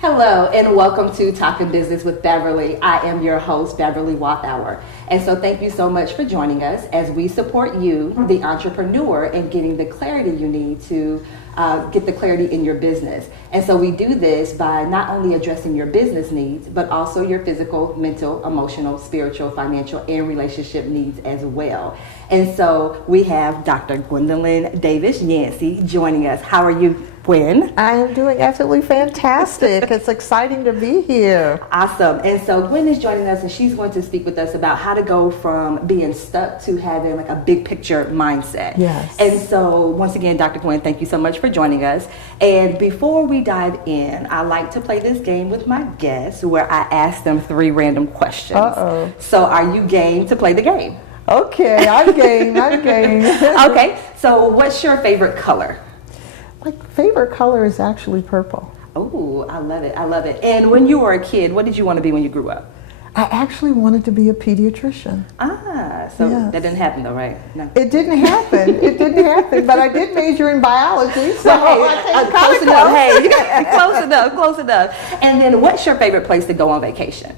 Hello and welcome to Talking Business with Beverly. I am your host, Beverly Walthour. And so thank you so much for joining us as we support you, the entrepreneur, in getting the clarity you need to get the clarity in your business. And so we do this by not only addressing your business needs, but also your physical, mental, emotional, spiritual, financial, and relationship needs as well. And so we have Dr. Gwen Davis-Yancey joining us. How are you, Gwen? I am doing absolutely fantastic. It's exciting to be here. Awesome. And so Gwen is joining us and she's going to speak with us about how to go from being stuck to having like a big picture mindset. Yes. And so once again, Dr. Gwen, thank you so much for joining us. And before we dive in, I like to play this game with my guests where I ask them 3 random questions. Uh-oh. So are you game to play the game? Okay, I'm game. Okay, so what's your favorite color? My favorite color is actually purple. Oh, I love it. And when you were a kid, what did you want to be when you grew up? I actually wanted to be a pediatrician. So yes. That didn't happen though, right? No. It didn't happen, but I did major in biology, so close enough. Hey, you got close enough. And then what's your favorite place to go on vacation?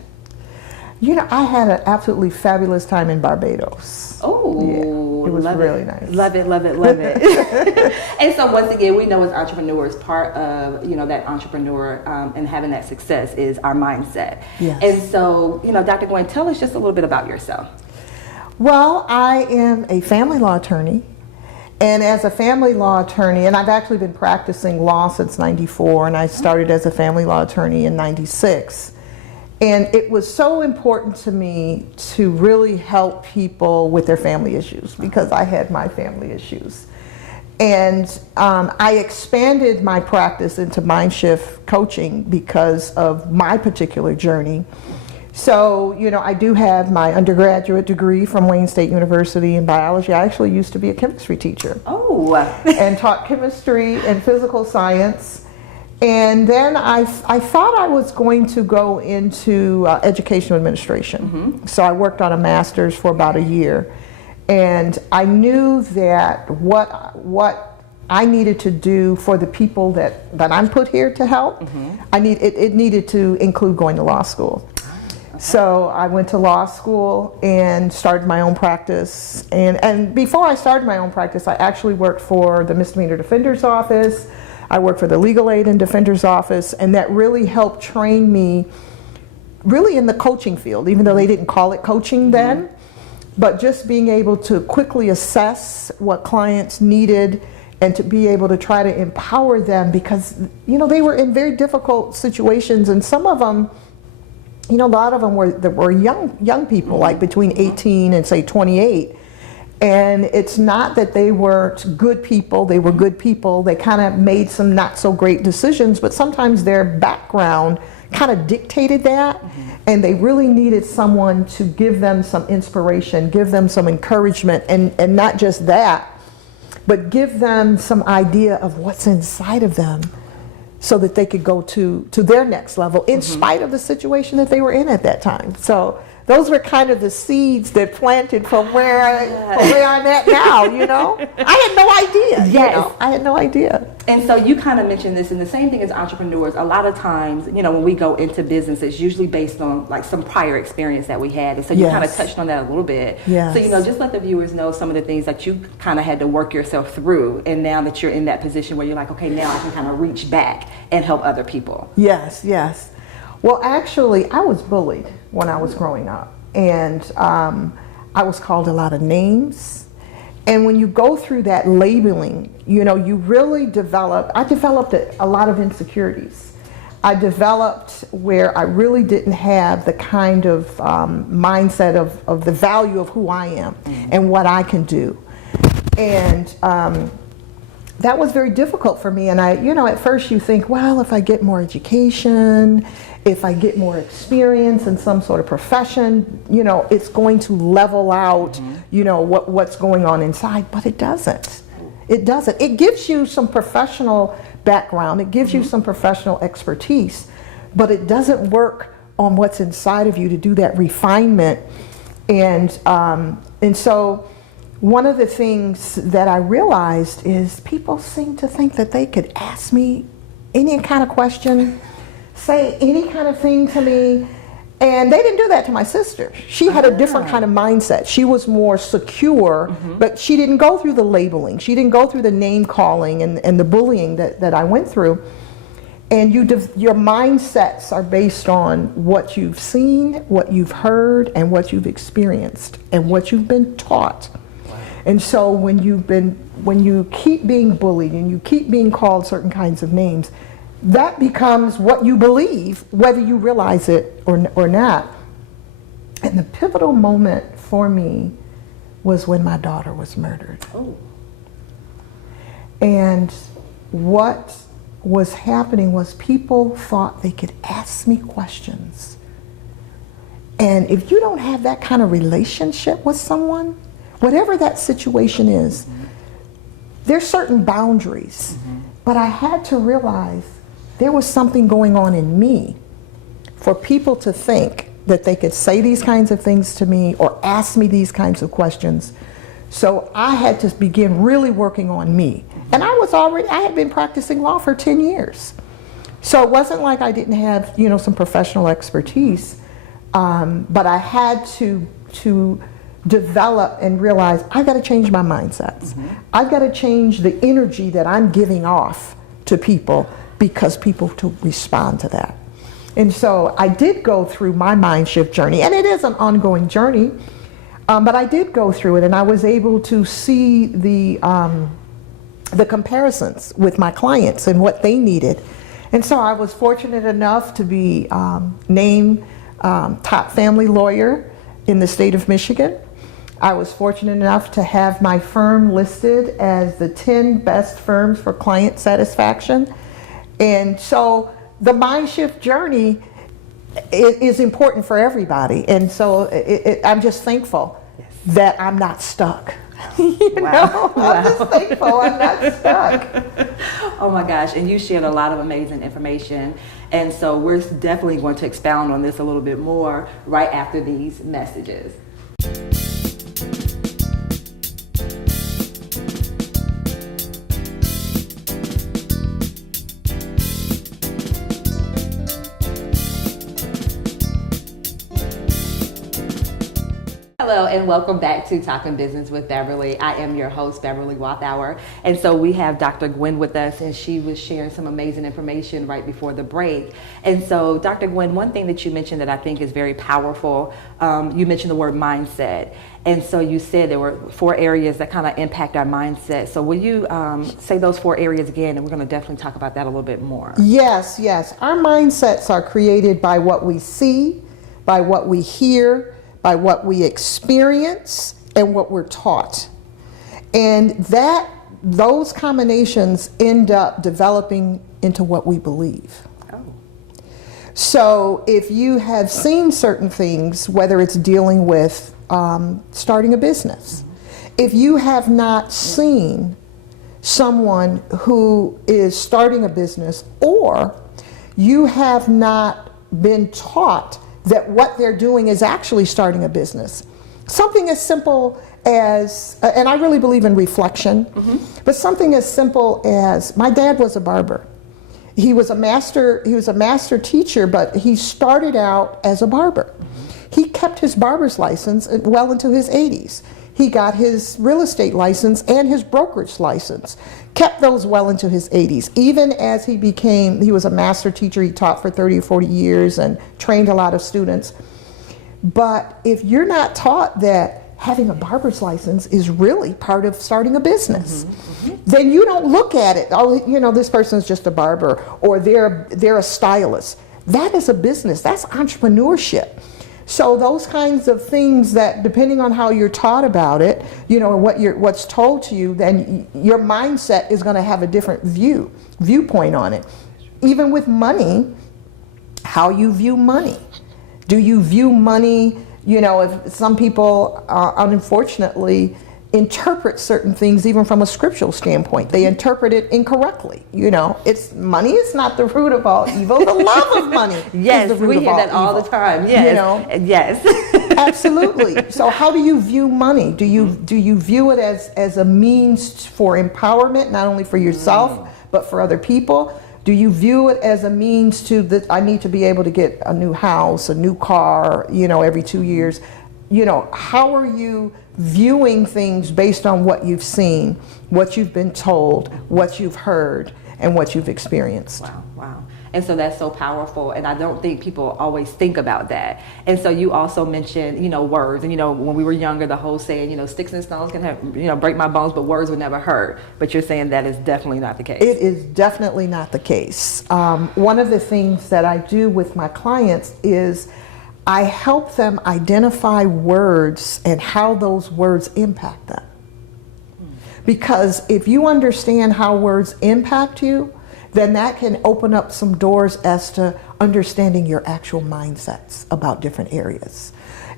You know, I had an absolutely fabulous time in Barbados. Oh, yeah, it was really nice. Love it. And so once again, we know as entrepreneurs, part of, that entrepreneur and having that success is our mindset. Yes. And so, Dr. Gwen, tell us just a little bit about yourself. Well, I am a family law attorney. And as a family law attorney, and I've actually been practicing law since '94, and I started as a family law attorney in '96. And it was so important to me to really help people with their family issues because I had my family issues. And I expanded my practice into mind shift coaching because of my particular journey. So, I do have my undergraduate degree from Wayne State University in biology. I actually used to be a chemistry teacher. Oh. And taught chemistry and physical science. And then I thought I was going to go into educational administration. Mm-hmm. So I worked on a master's for about a year. And I knew that what I needed to do for the people that I'm put here to help, mm-hmm. It needed to include going to law school. Okay. So I went to law school and started my own practice. And before I started my own practice, I actually worked for the Misdemeanor Defender's Office. I worked for the Legal Aid and Defender's Office, and that really helped train me really in the coaching field, even though they didn't call it coaching then, mm-hmm. but just being able to quickly assess what clients needed and to be able to try to empower them because, they were in very difficult situations, and some of them, a lot of them were young people, mm-hmm. like between 18 and say 28. And it's not that they weren't good people, they were good people. They kind of made some not so great decisions, but sometimes their background kind of dictated that. Mm-hmm. And they really needed someone to give them some inspiration, give them some encouragement, and not just that, but give them some idea of what's inside of them so that they could go to their next level in mm-hmm. spite of the situation that they were in at that time. So those were kind of the seeds that planted from where I'm at now, I had no idea. Yes. I had no idea. And so you kind of mentioned this, and the same thing as entrepreneurs, a lot of times, when we go into business, it's usually based on like some prior experience that we had. And so you yes. kind of touched on that a little bit. Yes. So, just let the viewers know some of the things that you kind of had to work yourself through. And now that you're in that position where you're like, okay, now I can kind of reach back and help other people. Yes. Well, actually, I was bullied when I was growing up. And I was called a lot of names. And when you go through that labeling, you really I developed a lot of insecurities. I developed where I really didn't have the kind of mindset of the value of who I am mm-hmm. and what I can do. And that was very difficult for me. And at first you think, well, if I get more education, if I get more experience in some sort of profession, it's going to level out, mm-hmm. What's going on inside. But it doesn't. It doesn't. It gives you some professional background. It gives mm-hmm. you some professional expertise. But it doesn't work on what's inside of you to do that refinement. And so one of the things that I realized is people seem to think that they could ask me any kind of question, say any kind of thing to me. And they didn't do that to my sister. She had a different kind of mindset. She was more secure, but she didn't go through the labeling. She didn't go through the name calling and the bullying that I went through. And your mindsets are based on what you've seen, what you've heard, and what you've experienced, and what you've been taught. And so when you keep being bullied and you keep being called certain kinds of names, that becomes what you believe, whether you realize it or not. And the pivotal moment for me was when my daughter was murdered. Oh. And what was happening was people thought they could ask me questions. And if you don't have that kind of relationship with someone, whatever that situation is, there's certain boundaries. But I had to realize there was something going on in me for people to think that they could say these kinds of things to me or ask me these kinds of questions. So I had to begin really working on me. And I had been practicing law for 10 years. So it wasn't like I didn't have, some professional expertise, but I had to develop and realize I've got to change my mindsets. I've got to change the energy that I'm giving off to people, because people to respond to that. And so I did go through my mind shift journey, and it is an ongoing journey, but I did go through it, and I was able to see the comparisons with my clients and what they needed. And so I was fortunate enough to be named top family lawyer in the state of Michigan. I was fortunate enough to have my firm listed as the 10 best firms for client satisfaction. And so the mind shift journey is important for everybody. And so I'm just thankful that I'm not stuck. I'm just thankful I'm not stuck. Oh my gosh, and you shared a lot of amazing information. And so we're definitely going to expound on this a little bit more right after these messages. Hello and welcome back to Talking Business with Beverly. I am your host, Beverly Walthour. And so we have Dr. Gwen with us, and she was sharing some amazing information right before the break. And so Dr. Gwen, one thing that you mentioned that I think is very powerful, you mentioned the word mindset. And so you said there were 4 areas that kind of impact our mindset. So will you say those 4 areas again? And we're going to definitely talk about that a little bit more. Yes. Our mindsets are created by what we see, by what we hear, by what we experience, and what we're taught. And those combinations end up developing into what we believe. Oh. So if you have seen certain things, whether it's dealing with starting a business, if you have not seen someone who is starting a business, or you have not been taught that what they're doing is actually starting a business. Something as simple as, and I really believe in reflection, but something as simple as, my dad was a barber. He was a master teacher, but he started out as a barber. He kept his barber's license well into his 80s. He got his real estate license and his brokerage license, kept those well into his 80s. Even as he was a master teacher, he taught for 30 or 40 years and trained a lot of students. But if you're not taught that having a barber's license is really part of starting a business, then you don't look at it, this person's just a barber, or they're a stylist. That is a business, that's entrepreneurship. So those kinds of things that, depending on how you're taught about it, what's told to you, then your mindset is going to have a different viewpoint on it. Even with money, how you view money. Do you view money, if some people unfortunately interpret certain things even from a scriptural standpoint. They interpret it incorrectly. Money is not the root of all evil. The love of money yes, is the root we of hear all that all evil. the time. Yes, yes. Absolutely. So how do you view money? Do you view it as a means for empowerment, not only for yourself but for other people? Do you view it as a means to that I need to be able to get a new house, a new car, every 2 years? How are you viewing things based on what you've seen, what you've been told, what you've heard, and what you've experienced? Wow. And so that's so powerful, and I don't think people always think about that. And so you also mentioned, words, and when we were younger, the whole saying, sticks and stones can have, break my bones, but words would never hurt. But you're saying that is definitely not the case. It is definitely not the case. One of the things that I do with my clients is I help them identify words and how those words impact them. Because if you understand how words impact you, then that can open up some doors as to understanding your actual mindsets about different areas.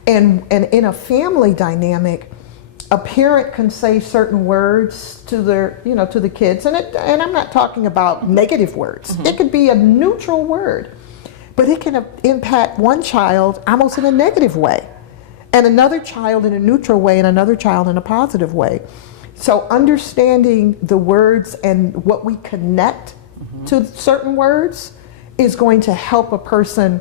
And in a family dynamic, a parent can say certain words to their, to the kids, and I'm not talking about negative words. It could be a neutral word, but it can impact one child almost in a negative way, and another child in a neutral way, and another child in a positive way. So understanding the words and what we connect to certain words is going to help a person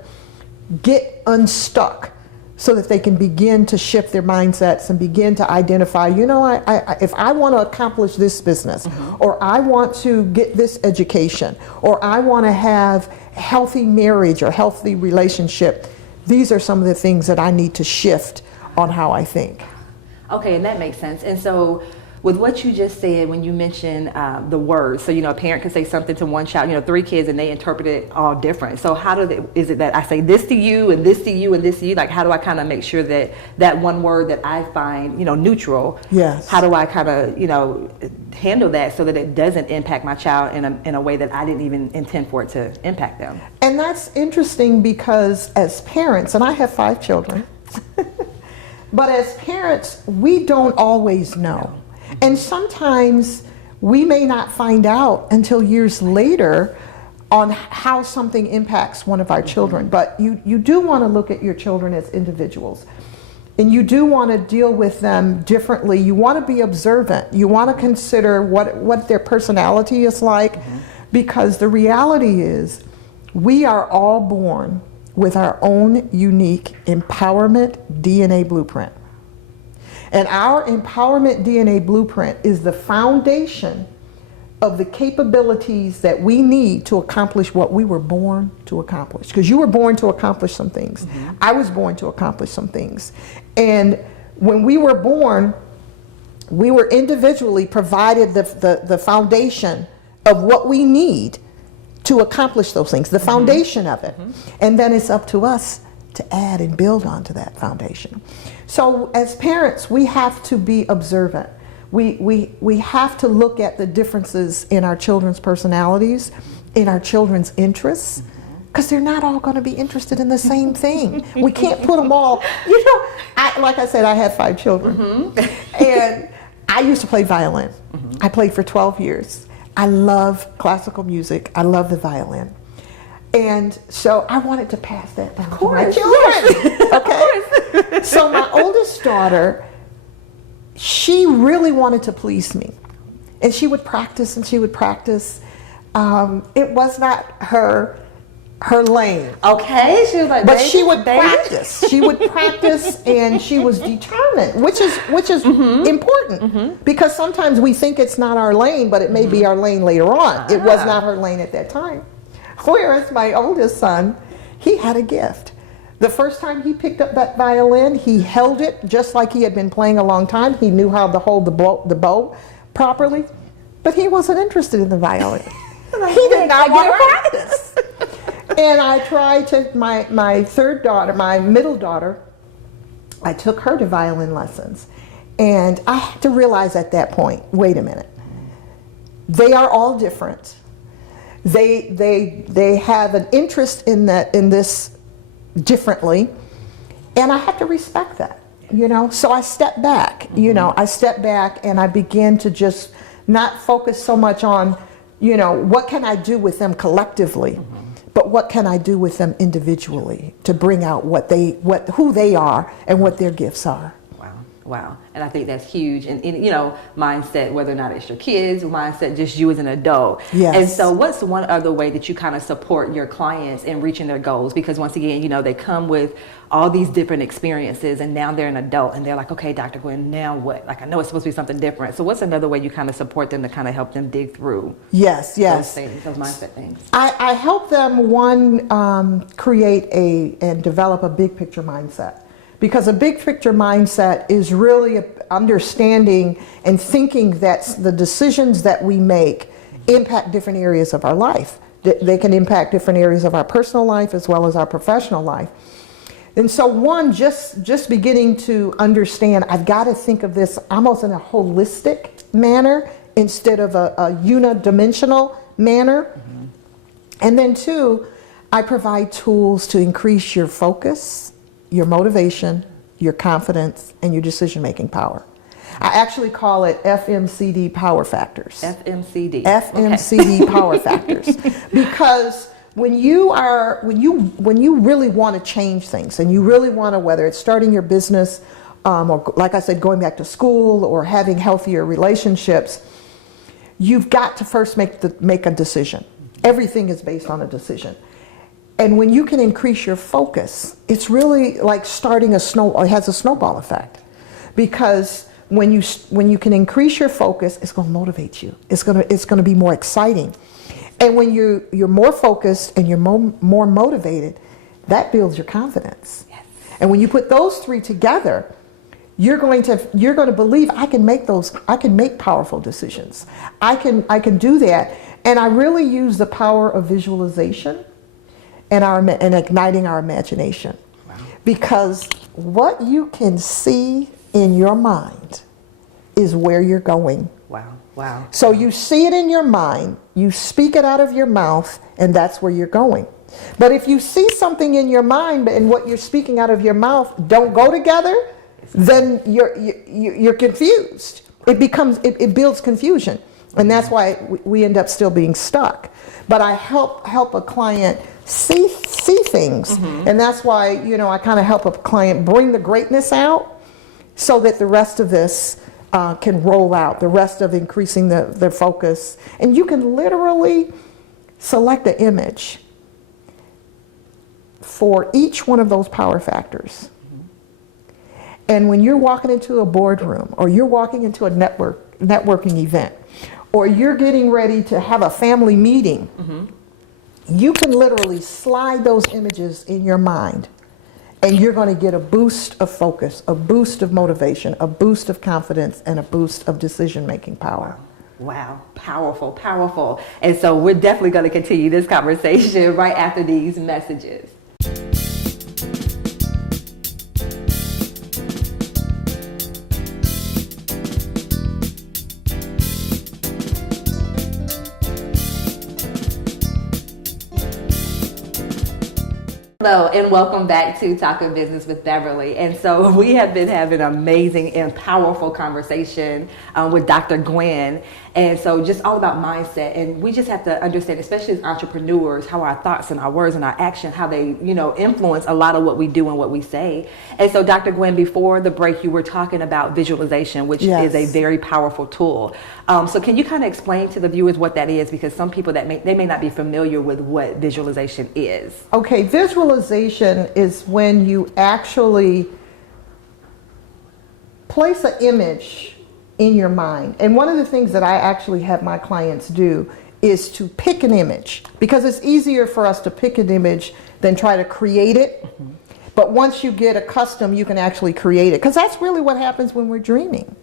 get unstuck so that they can begin to shift their mindsets and begin to identify, if I want to accomplish this business, or I want to get this education, or I want to have healthy marriage or healthy relationship, these are some of the things that I need to shift on how I think. Okay, and that makes sense. And so with what you just said, when you mentioned the words, so a parent can say something to one child, 3 kids, and they interpret it all different. So is it that I say this to you and this to you and this to you? Like, how do I kind of make sure that that one word that I find neutral? Yes. How do I kind of handle that so that it doesn't impact my child in a way that I didn't even intend for it to impact them? And that's interesting because as parents, and I have 5 children, but as parents, we don't always know. And sometimes we may not find out until years later on how something impacts one of our children. But you do want to look at your children as individuals. And you do want to deal with them differently. You want to be observant. You want to consider what their personality is like. Because the reality is we are all born with our own unique empowerment DNA blueprint. And our empowerment DNA blueprint is the foundation of the capabilities that we need to accomplish what we were born to accomplish. Because you were born to accomplish some things. I was born to accomplish some things. And when we were born, we were individually provided the foundation of what we need to accomplish those things, the foundation of it. And then it's up to us to add and build onto that foundation. So as parents, we have to be observant. We have to look at the differences in our children's personalities, in our children's interests, because they're not all going to be interested in the same thing. We can't put them all, like I said, I have 5 children. And I used to play violin. I played for 12 years. I love classical music. I love the violin. And so I wanted to pass that down to my children. Okay? So my oldest daughter, she really wanted to please me. And she would practice and she would practice. It was not her lane. Okay, she was like, but she would practice. She would practice, and she was determined, which is important, because sometimes we think it's not our lane, but it may be our lane later on. It was not her lane at that time. Whereas my oldest son, he had a gift. The first time he picked up that violin, he held it just like he had been playing a long time. He knew how to hold the bow properly, but he wasn't interested in the violin. He did not want to practice. And I tried to, my third daughter, my middle daughter, I took her to violin lessons. And I had to realize at that point, wait a minute, they are all different. They have an interest in this differently, and I have to respect that, So I stepped back, I stepped back and I began to just not focus so much on, what can I do with them collectively, but what can I do with them individually to bring out who they are and what their gifts are. Wow. And I think that's huge. And you know, mindset, whether or not it's your kids, mindset, just you as an adult. Yes. And so what's one other way that you kind of support your clients in reaching their goals? Because once again, you know, they come with all these different experiences and now they're an adult and they're like, okay, Dr. Gwen, now what? Like, I know it's supposed to be something different. So what's another way you kind of support them to kind of help them dig through Yes. those things, those mindset things? I help them, create and develop a big picture mindset. Because a big picture mindset is really understanding and thinking that the decisions that we make impact different areas of our life. They can impact different areas of our personal life as well as our professional life. And so just beginning to understand, I've got to think of this almost in a holistic manner instead of a unidimensional manner. Mm-hmm. And then two, I provide tools to increase your focus, your motivation, your confidence, and your decision-making power. I actually call it FMCD power factors. FMCD. FMCD okay. Power factors. Because when you really want to change things, and you really want to, whether it's starting your business, or like I said, going back to school, or having healthier relationships, you've got to first make a decision. Everything is based on a decision. And when you can increase your focus, it's really like starting it has a snowball effect. Because when you can increase your focus, it's going to motivate you. It's going to be more exciting. And when you're more focused and you're more motivated, that builds your confidence. Yes. And when you put those three together, you're going to believe I can make powerful decisions. I can do that. And I really use the power of visualization and igniting our imagination. Wow. Because what you can see in your mind is where you're going. Wow. Wow. So you see it in your mind, you speak it out of your mouth, and that's where you're going. But if you see something in your mind and what you're speaking out of your mouth don't go together, then you're confused. It builds confusion. And that's why we end up still being stuck. But I help a client see things. Mm-hmm. And that's why, I kind of help a client bring the greatness out so that the rest of this can roll out, the rest of increasing their focus. And you can literally select an image for each one of those power factors. Mm-hmm. And when you're walking into a boardroom, or you're walking into a networking event, or you're getting ready to have a family meeting, mm-hmm. you can literally slide those images in your mind, and you're going to get a boost of focus, a boost of motivation, a boost of confidence, and a boost of decision-making power. Wow, powerful, powerful. And so we're definitely going to continue this conversation right after these messages. Hello and welcome back to Talking Business with Beverly. And so we have been having an amazing and powerful conversation with Dr. Gwen. And so just all about mindset. And we just have to understand, especially as entrepreneurs, how our thoughts and our words and our action, how they, influence a lot of what we do and what we say. And so Dr. Gwen, before the break, you were talking about visualization, which yes. is a very powerful tool. So can you kind of explain to the viewers what that is? Because some people they may not be familiar with what visualization is. Okay, visualization is when you actually place an image in your mind. And one of the things that I actually have my clients do is to pick an image, because it's easier for us to pick an image than try to create it. Mm-hmm. But once you get accustomed, you can actually create it, because that's really what happens when we're dreaming.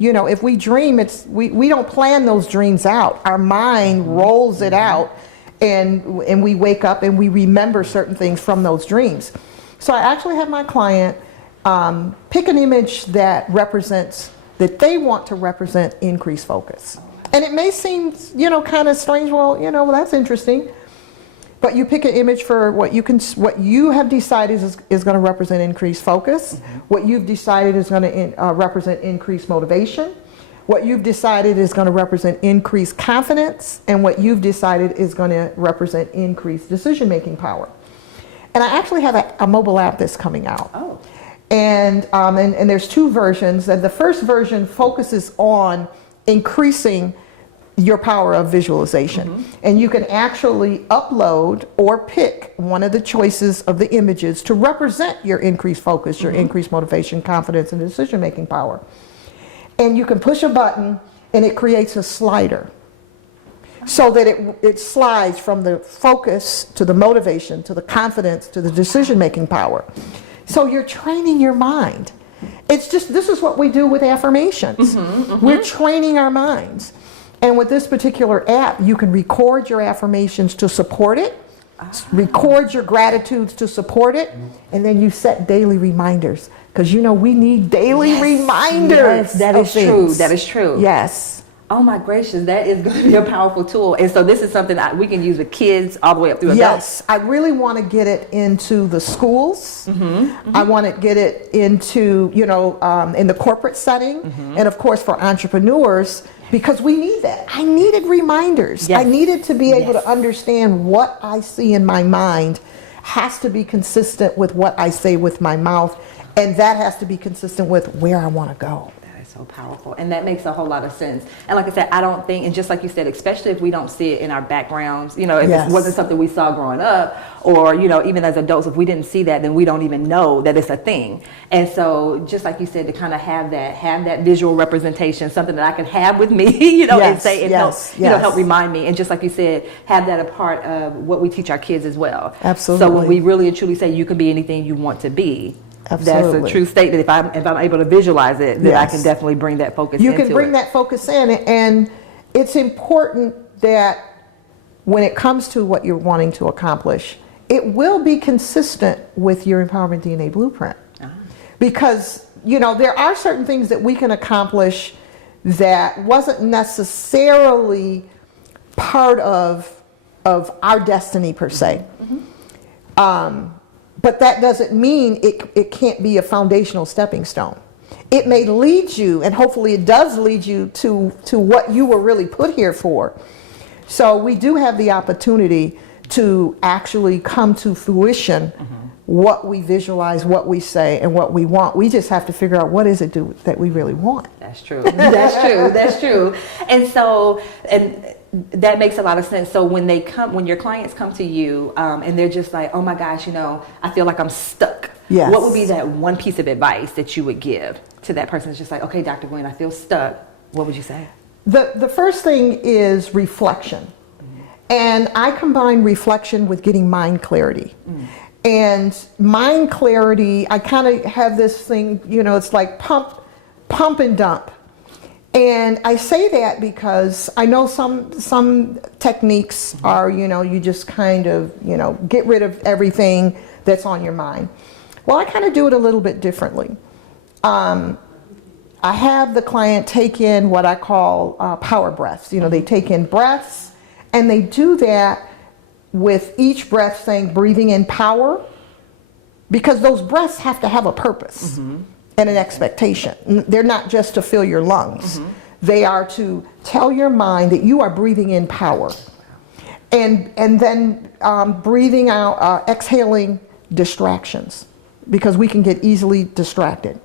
If we dream, we don't plan those dreams out. Our mind rolls it out, and we wake up and we remember certain things from those dreams. So I actually have my client pick an image that they want to represent increased focus. And it may seem, kind of strange. Well, that's interesting. But you pick an image for what you have decided is going to represent increased focus. Mm-hmm. What you've decided is going to represent increased motivation. What you've decided is going to represent increased confidence. And what you've decided is going to represent increased decision-making power. And I actually have a mobile app that's coming out. Oh. And there's two versions. And the first version focuses on increasing your power of visualization. And you can actually upload or pick one of the choices of the images to represent your increased focus, your increased motivation, confidence, and decision-making power. And you can push a button and it creates a slider so that it slides from the focus to the motivation, to the confidence, to the decision-making power. So you're training your mind. It's just, this is what we do with affirmations. We're training our minds. And with this particular app, you can record your affirmations to support it, record your gratitudes to support it, and then you set daily reminders. Because you know we need daily reminders. Yes, that is true. That is true. Yes. Oh my gracious, that is going to be a powerful tool. And so this is something that we can use with kids all the way up through adults. Yes, I really want to get it into the schools. I want to get it into, you know, in the corporate setting, and of course for entrepreneurs, because we need that. I needed reminders. Yes. I needed to be able to understand what I see in my mind has to be consistent with what I say with my mouth, and that has to be consistent with where I want to go. So powerful, and that makes a whole lot of sense. And like I said, I don't think, and just like you said, especially if we don't see it in our backgrounds, you know, if it wasn't something we saw growing up, or you know, even as adults, if we didn't see that, then we don't even know that it's a thing. And so, just like you said, to kind of have that visual representation, something that I can have with me, you know, and say, and help, you know, help remind me. And just like you said, have that a part of what we teach our kids as well. Absolutely. So when we really and truly say you can be anything you want to be. Absolutely. That's a true statement. If I'm able to visualize it, then I can definitely bring that focus into it. You can bring that focus in, and it's important that when it comes to what you're wanting to accomplish, it will be consistent with your Empowerment DNA blueprint. Because, you know, there are certain things that we can accomplish that wasn't necessarily part of our destiny per se. But that doesn't mean it can't be a foundational stepping stone. It may lead you, and hopefully it does lead you to what you were really put here for. So we do have the opportunity to actually come to fruition what we visualize, what we say, and what we want. We just have to figure out what is it that we really want. That's true. That's true. That's true. And so, and that makes a lot of sense. So when your clients come to you, and they're just like, oh my gosh, you know, I feel like I'm stuck. Yes. What would be that one piece of advice that you would give to that person that's just like, okay, Dr. Gwen, I feel stuck. What would you say? The first thing is reflection. And I combine reflection with getting mind clarity. And mind clarity, I kind of have this thing, you know, it's like pump and dump. And I say that because I know some techniques are, you know, you just kind of, you know, get rid of everything that's on your mind. Well, I kind of do it a little bit differently. I have the client take in what I call power breaths. You know, they take in breaths, and they do that with each breath saying breathing in power, because those breaths have to have a purpose and an expectation. They're not just to fill your lungs. They are to tell your mind that you are breathing in power. And then breathing out, exhaling distractions, because we can get easily distracted.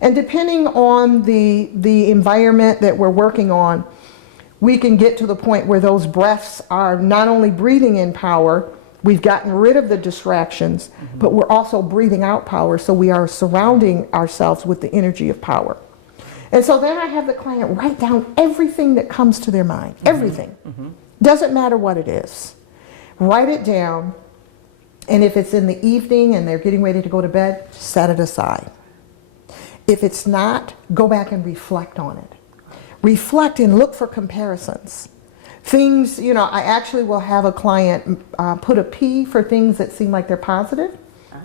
And depending on the environment that we're working on, we can get to the point where those breaths are not only breathing in power, we've gotten rid of the distractions, but we're also breathing out power, so we are surrounding ourselves with the energy of power. And so then I have the client write down everything that comes to their mind, everything. Doesn't matter what it is. Write it down, and if it's in the evening and they're getting ready to go to bed, set it aside. If it's not, go back and reflect on it. Reflect and look for comparisons. Things, you know, I actually will have a client put a P for things that seem like they're positive,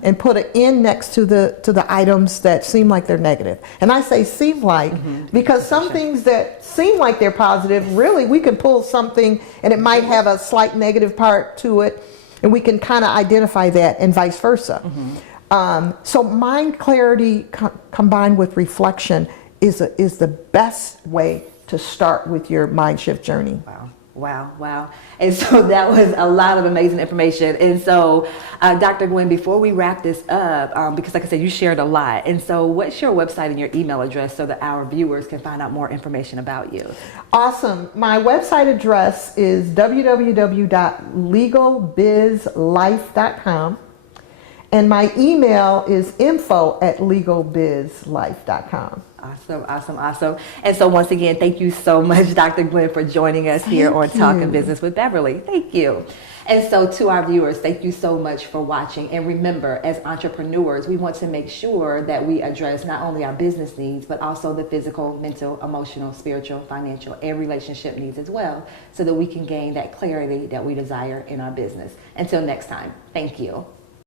and put an N next to the items that seem like they're negative. And I say seem like, because some things that seem like they're positive, really we can pull something and it might have a slight negative part to it, and we can kind of identify that, and vice versa. So mind clarity combined with reflection is the best way to start with your mind shift journey. Wow. Wow, wow. And so that was a lot of amazing information. And so, Dr. Gwen, before we wrap this up, because like I said, you shared a lot. And so what's your website and your email address so that our viewers can find out more information about you? Awesome. My website address is www.legalbizlife.com. And my email is info@legalbizlife.com. Awesome, awesome, awesome. And so once again, thank you so much, Dr. Gwen, for joining us here on Talking Business with Beverly. Thank you. And so to our viewers, thank you so much for watching. And remember, as entrepreneurs, we want to make sure that we address not only our business needs, but also the physical, mental, emotional, spiritual, financial, and relationship needs as well, so that we can gain that clarity that we desire in our business. Until next time, thank you.